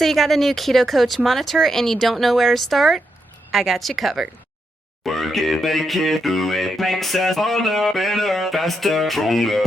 So you got a new Keto Coach monitor and you don't know where to start? I got you covered. Work it, make it, do it, makes us harder, better, faster, stronger.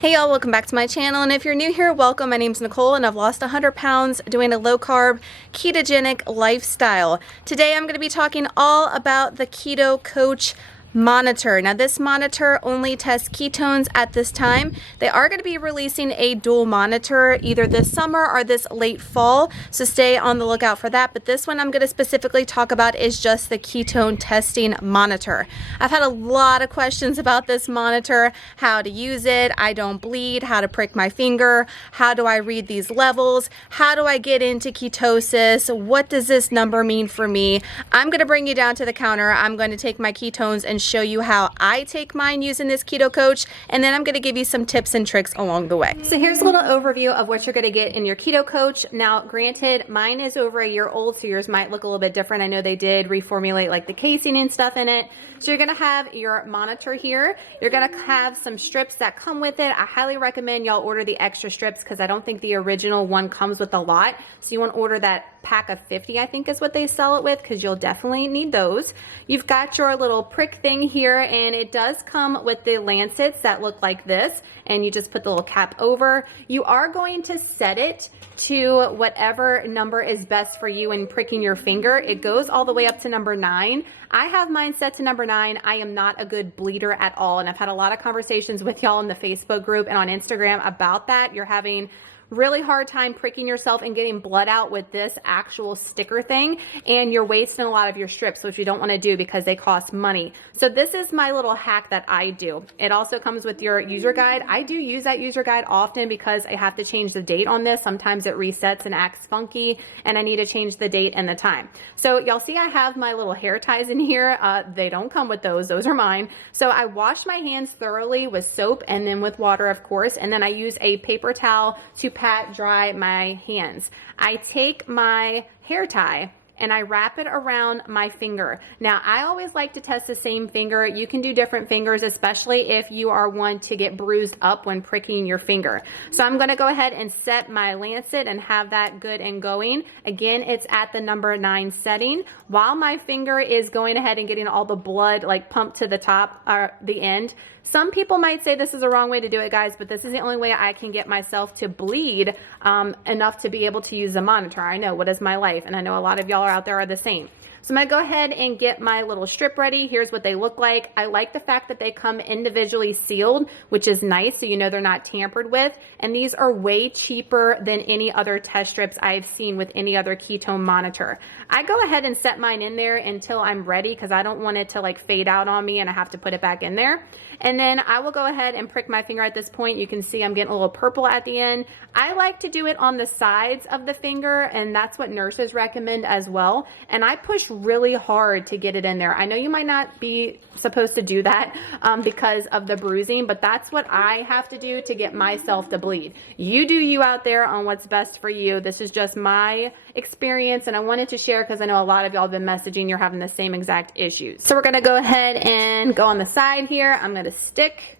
Hey y'all, welcome back to my channel, and if you're new here, welcome. My name's Nicole and I've lost 100 pounds doing a low carb ketogenic lifestyle. Today I'm going to be talking all about the Keto Coach monitor. Now this monitor only tests ketones at this time. They are going to be releasing a dual monitor either this summer or this late fall, so stay on the lookout for that. But this one I'm going to specifically talk about is just the ketone testing monitor. I've had a lot of questions about this monitor, how to use it, I don't bleed, how to prick my finger, how do I read these levels, how do I get into ketosis, what does this number mean for me. I'm going to bring you down to the counter. I'm going to take my ketones and show you how I take mine using this Keto Coach, and then I'm going to give you some tips and tricks along the way. So here's a little overview of what you're going to get in your Keto Coach. Now granted, mine is over a year old, so yours might look a little bit different. I know they did reformulate like the casing and stuff in it. So you're going to have your monitor here. You're going to have some strips that come with it. I highly recommend y'all order the extra strips because I don't think the original one comes with a lot. So you want to order that pack of 50, I think is what they sell it with, because you'll definitely need those. You've got your little prick thing here, and it does come with the lancets that look like this, and you just put the little cap over. You are going to set it to whatever number is best for you in pricking your finger. It goes all the way up to number 9. I have mine set to number 9. I am not a good bleeder at all, and I've had a lot of conversations with y'all in the Facebook group and on Instagram about that. You're having really hard time pricking yourself and getting blood out with this actual sticker thing, and you're wasting a lot of your strips, which you don't want to do because they cost money. So this is my little hack that I do. It also comes with your user guide. I do use that user guide often because I have to change the date on this. Sometimes it resets and acts funky, and I need to change the date and the time. So y'all see I have my little hair ties in here. They don't come with those are mine. So I wash my hands thoroughly with soap and then with water, of course, and then I use a paper towel to pat dry my hands. I take my hair tie and I wrap it around my finger. Now, I always like to test the same finger. You can do different fingers, especially if you are one to get bruised up when pricking your finger. So I'm gonna go ahead and set my lancet and have that good and going. Again, it's at the number 9 setting. While my finger is going ahead and getting all the blood like pumped to the top or the end. Some people might say this is the wrong way to do it, guys, but this is the only way I can get myself to bleed enough to be able to use the monitor. I know, what is my life? And I know a lot of y'all out there are the same. So I'm gonna go ahead and get my little strip ready. Here's what they look like. I like the fact that they come individually sealed, which is nice, so you know they're not tampered with. And these are way cheaper than any other test strips I've seen with any other ketone monitor. I go ahead and set mine in there until I'm ready because I don't want it to like fade out on me and I have to put it back in there. And then I will go ahead and prick my finger at this point. You can see I'm getting a little purple at the end. I like to do it on the sides of the finger, and that's what nurses recommend as well. And I push really hard to get it in there. I know you might not be supposed to do that because of the bruising, but that's what I have to do to get myself to bleed. You do you out there on what's best for you. This is just my experience, and I wanted to share because I know a lot of y'all have been messaging you're having the same exact issues. So we're gonna go ahead and go on the side here. I'm gonna stick,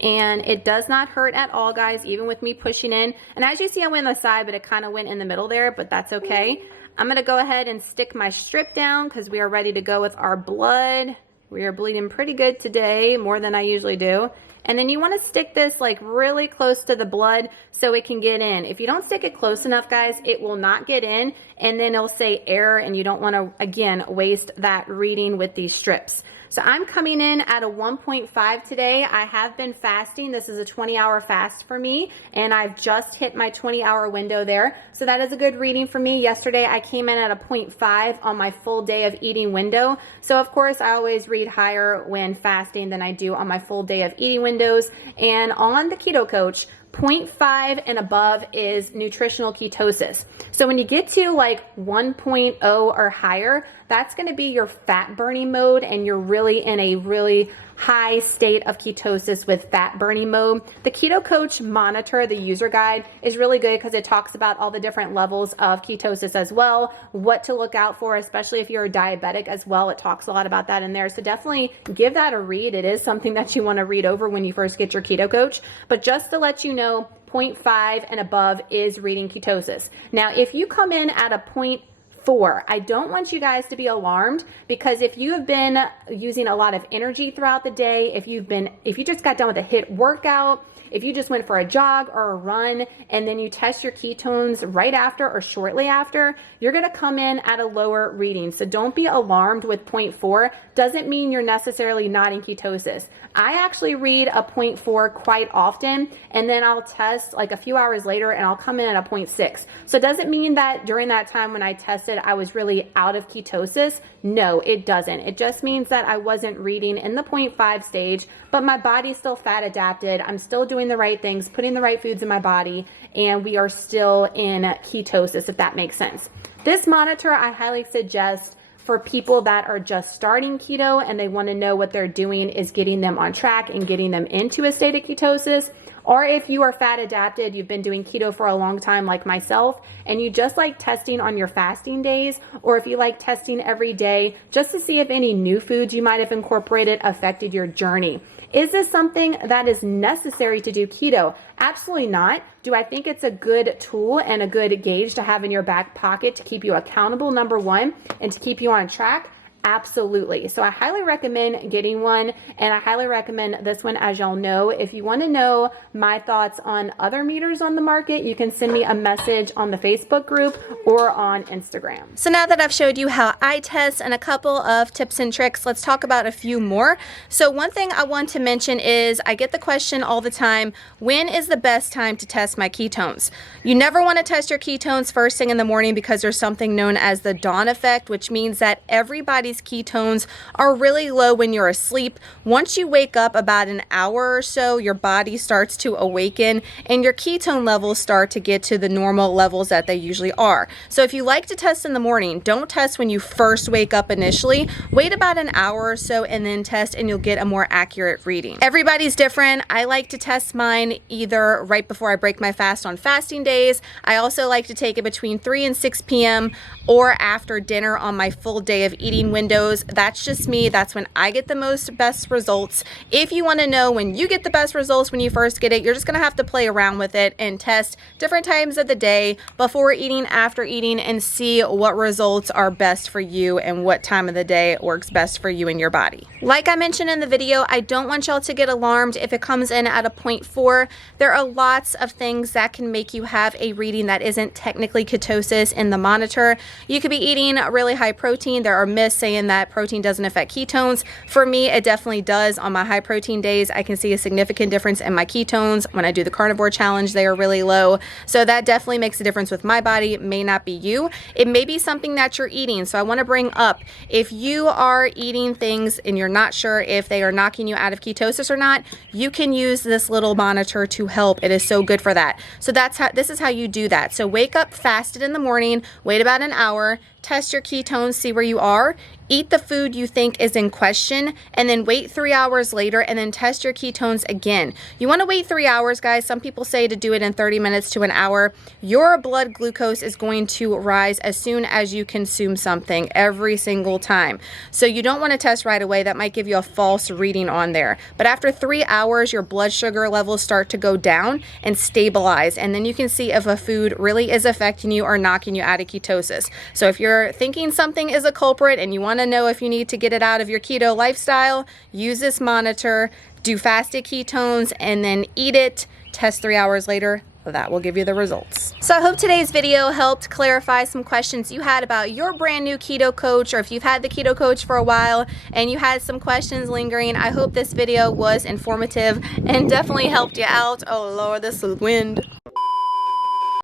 and it does not hurt at all, guys, even with me pushing in. And as you see, I went on the side, but it kind of went in the middle there, but that's okay. I'm gonna go ahead and stick my strip down because we are ready to go with our blood. We are bleeding pretty good today, more than I usually do. And then you want to stick this like really close to the blood so it can get in. If you don't stick it close enough, guys, it will not get in, and then it'll say error, and you don't want to, again, waste that reading with these strips. So I'm coming in at a 1.5 today. I have been fasting. This is a 20-hour fast for me, and I've just hit my 20-hour window there. So that is a good reading for me. Yesterday, I came in at a 0.5 on my full day of eating window. So of course, I always read higher when fasting than I do on my full day of eating windows. And on the Keto Coach, 0.5 and above is nutritional ketosis. So when you get to like 1.0 or higher, that's going to be your fat burning mode, and you're really in a really high state of ketosis with fat burning mode. The Keto Coach monitor, the user guide, is really good because it talks about all the different levels of ketosis as well, what to look out for, especially if you're a diabetic as well. It talks a lot about that in there. So definitely give that a read. It is something that you want to read over when you first get your Keto Coach. But just to let you know, 0.5 and above is reading ketosis. Now, if you come in at a 0.4, I don't want you guys to be alarmed, because if you have been using a lot of energy throughout the day, if you just got done with a HIIT workout, if you just went for a jog or a run and then you test your ketones right after or shortly after, you're gonna come in at a lower reading. So don't be alarmed with 0.4. Doesn't mean you're necessarily not in ketosis. I actually read a 0.4 quite often, and then I'll test like a few hours later and I'll come in at a 0.6. So it doesn't mean that during that time when I tested, I was really out of ketosis. No, it doesn't. It just means that I wasn't reading in the 0.5 stage, but my body's still fat adapted. I'm still doing the right things, putting the right foods in my body, and we are still in ketosis, if that makes sense. This monitor I highly suggest for people that are just starting keto and they want to know what they're doing is getting them on track and getting them into a state of ketosis. Or if you are fat adapted, you've been doing keto for a long time like myself, and you just like testing on your fasting days, or if you like testing every day just to see if any new foods you might have incorporated affected your journey. Is this something that is necessary to do keto? Absolutely not. Do I think it's a good tool and a good gauge to have in your back pocket to keep you accountable, number one, and to keep you on track? Absolutely. So I highly recommend getting one, and I highly recommend this one. As y'all know, if you want to know my thoughts on other meters on the market, you can send me a message on the Facebook group or on Instagram. So now that I've showed you how I test and a couple of tips and tricks, let's talk about a few more. So one thing I want to mention is I get the question all the time, when is the best time to test my ketones? You never want to test your ketones first thing in the morning, because there's something known as the dawn effect, which means that everybody's ketones are really low when you're asleep. Once you wake up about an hour or so, your body starts to awaken and your ketone levels start to get to the normal levels that they usually are. So if you like to test in the morning, don't test when you first wake up initially. Wait about an hour or so and then test, and you'll get a more accurate reading. Everybody's different. I like to test mine either right before I break my fast on fasting days. I also like to take it between 3 and 6 p.m. or after dinner on my full day of eating windows. That's just me. That's when I get the best results. If you want to know when you get the best results when you first get it, you're just going to have to play around with it and test different times of the day, before eating, after eating, and see what results are best for you and what time of the day works best for you and your body. Like I mentioned in the video, I don't want y'all to get alarmed if it comes in at a 0.4. There are lots of things that can make you have a reading that isn't technically ketosis in the monitor. You could be eating really high protein. There are myths saying that protein doesn't affect ketones. For me, it definitely does. On my high protein days, I can see a significant difference in my ketones. When I do the carnivore challenge, they are really low. So that definitely makes a difference with my body. It may not be you. It may be something that you're eating. So I want to bring up, if you are eating things and you're not sure if they are knocking you out of ketosis or not, you can use this little monitor to help. It is so good for that. So this is how you do that. So wake up fasted in the morning, wait about an hour, test your ketones, see where you are, eat the food you think is in question, and then wait 3 hours later and then test your ketones again. You want to wait 3 hours, guys. Some people say to do it in 30 minutes to an hour. Your blood glucose is going to rise as soon as you consume something every single time. So you don't want to test right away. That might give you a false reading on there. But after 3 hours, your blood sugar levels start to go down and stabilize, and then you can see if a food really is affecting you or knocking you out of ketosis. So if you're thinking something is a culprit and you want to know if you need to get it out of your keto lifestyle, use this monitor, do fasted ketones, and then eat it. Test 3 hours later. That will give you the results. So I hope today's video helped clarify some questions you had about your brand new keto coach, or if you've had the keto coach for a while and you had some questions lingering. I hope this video was informative and definitely helped you out. Oh Lord, this is wind.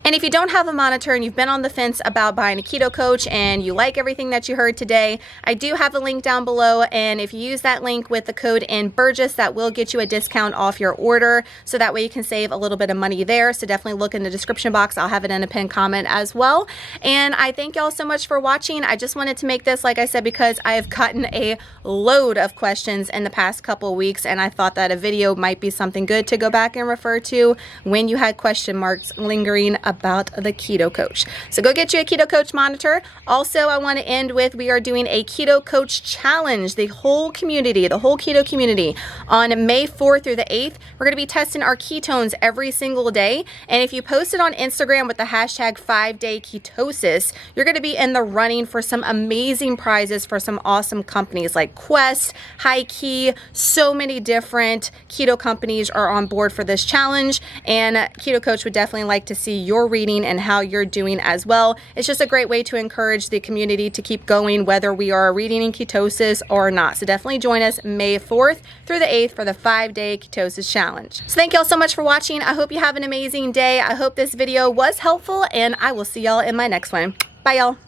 And if you don't have a monitor and you've been on the fence about buying a keto coach and you like everything that you heard today, I do have a link down below, and if you use that link with the code nburgess, that will get you a discount off your order, so that way you can save a little bit of money there. So definitely look in the description box. I'll have it in a pinned comment as well. And I thank y'all so much for watching. I just wanted to make this, like I said, because I have gotten a load of questions in the past couple weeks, and I thought that a video might be something good to go back and refer to when you had question marks lingering about about the Keto Coach. So go get you a Keto Coach monitor. Also, I want to end with, we are doing a Keto Coach challenge, the whole community, the whole keto community. On May 4th through the 8th, we're going to be testing our ketones every single day. And if you post it on Instagram with the hashtag 5-day ketosis, you're going to be in the running for some amazing prizes for some awesome companies like Quest, High Key. So many different keto companies are on board for this challenge, and Keto Coach would definitely like to see your reading and how you're doing as well. It's just a great way to encourage the community to keep going, whether we are reading in ketosis or not. So definitely join us May 4th through the 8th for the 5-day ketosis challenge. So thank y'all so much for watching. I hope you have an amazing day. I hope this video was helpful, and I will see y'all in my next one. Bye, y'all.